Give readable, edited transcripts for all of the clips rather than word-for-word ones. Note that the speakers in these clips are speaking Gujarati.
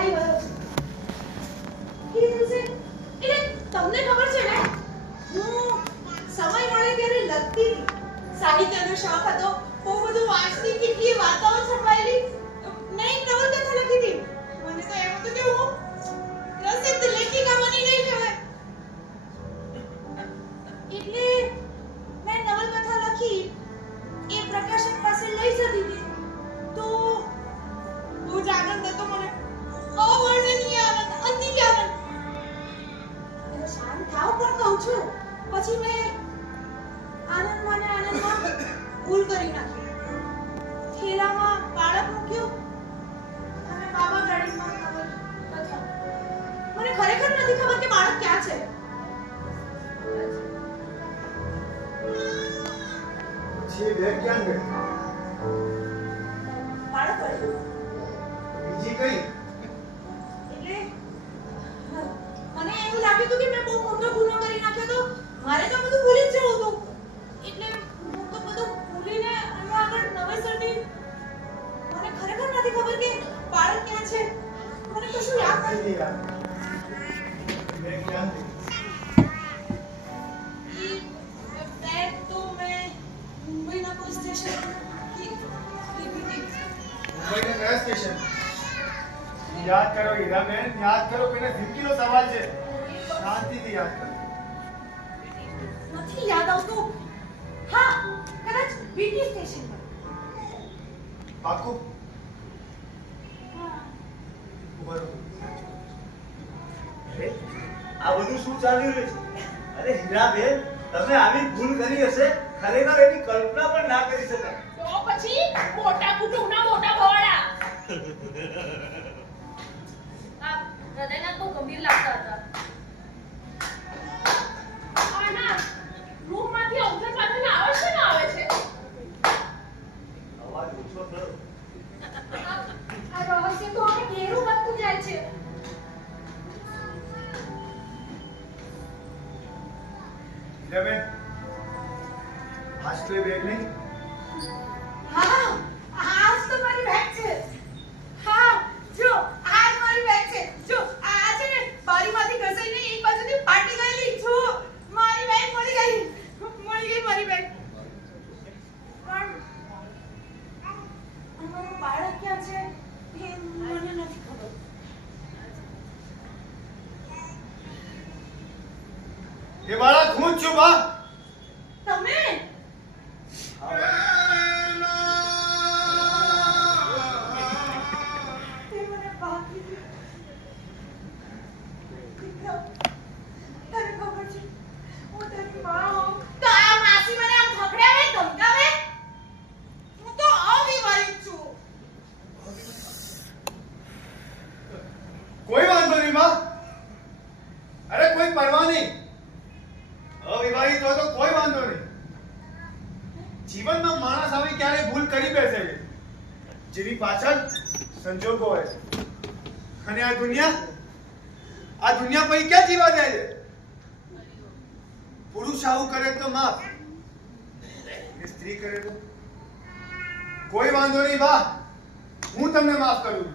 ભરાઈ ગયો છે. એ દિવસે એટલે તમને ખબર છે ને, હું સમય મળે ત્યારે લખતી હતી. સાહિત્યનો શોખ હતો, બહુ બધું વાંચતી, કેટલી વાર્તાઓ છપાયેલી, નહીં નવલકથા લખી હતી. મને તો એમ હતું કે હું પ્રસિદ્ધ લેખિકા બની ગઈ છું. એટલે મેં નવલકથા લખી, એ પ્રકાશક પાસે લઈ જતી હતી. તો બહુ જ આનંદ હતો મને, અવર્ણનીય આનંદ, અતિ આનંદ. શાંત થાવ પણ કહું છું. પછી મેં આનંદમાં ભૂલ કરી નાખી. થેલામાં બાળક મૂક્યું અને બાબા ગાડીમાં ખબર બધા. મને ખરેખર નથી ખબર કે બાળક ક્યાં છે. પછી બેગ ક્યાં ગઈ? બાળક ગયું. બીજી કઈ? એટલે મને એવું લાગ્યું હતું કે મેં બહુ મોટો ગુનો કરી નાખ્યો તો મારે તો બધું ભૂલી જ જવું હતું. એટલે હું તો બધું ભૂલીને આગળ નવેસરથી મને ખરેખર નથી ખબર કે બાળક ક્યાં છે. મને કશું યાદ નથી. બેગ ક્યાં ગઈ? બેગ તો મેં મુંબઈના કોઈ સ્ટેશન લીધી. મુંબઈના કયા સ્ટેશન? યાદ કરો હીરાબેન, યાદ કરો. પેલા જિંદગીનો સવાલ છે, શાંતિથી યાદ કરો. નથી યાદ આવતું. હા, કદાચ વીટી સ્ટેશન પર. પાકું? હા. બરોબર. અરે, આ બધું શું ચાલી રહ્યું છે? અરે હીરાબેન, તમે આવી ભૂલ કરી હશે, ખરેખર એની કલ્પના પણ ના કરી શકાય. તો પછી મોટા કુટુંબના મોટા ભવાડા. આ હૃદયના બહુ ગંભીર લાગતા હતા. આના રૂમમાંથી ઔષધ પાછળ આવે છે ને આવે છે. અવાજ ઓછો કરો. આ રહસ્ય તો હવે ઘેરું બનતું જાય છે. હીરાબેન, આજ તો એ બેગ નહીં? હા, આ જ તો મારી બેગ છે. હા, જો આ જ મારી બેગ છે. જો આ છે ને બારીમાંથી ઘસાઈને એક બાજુથી ફાટી ગયેલી. જો મારી બેગ મળી ગઈ મારી બેગ. પણ અમારું બાળક ક્યાં છે એ મને નથી ખબર. એ બાળક હું જ છું બા. તમે તે મને બાકી દીકરા, તને ખબર છે હું તારી માં હોઉં તો આ માસી મને આમ ખખડાવે, ધમકાવે. હું તો અવિવાહિત છું. કોઈ વાંધો નહીં બા. અરે કોઈ પરવા નહીં. અવિવાહિત હોય તો કોઈ વાંધો નહીં. જીવનમાં માણસ આવી ક્યારે ભૂલ કરી બેસે છે, જેની પાછળ સંજોગો હોય છે. અને આ દુનિયા પછી ક્યાં જીવા જાય છે? પુરુષ આવું કરે તો માફ, ને સ્ત્રી કરે તો કોઈ વાંધો નહીં બા. હું તમને માફ કરું છું.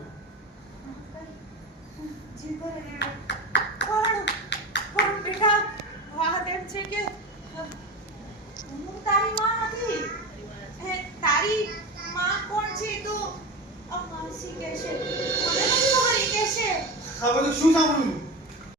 પણ બેટા વાત એમ છે કે હું તારી માં નથી. તારી માં કોણ છે તો આ માસી કહેશે. મને નથી ખબર એ કહેશે. આ બધું શું સાંભળું છું?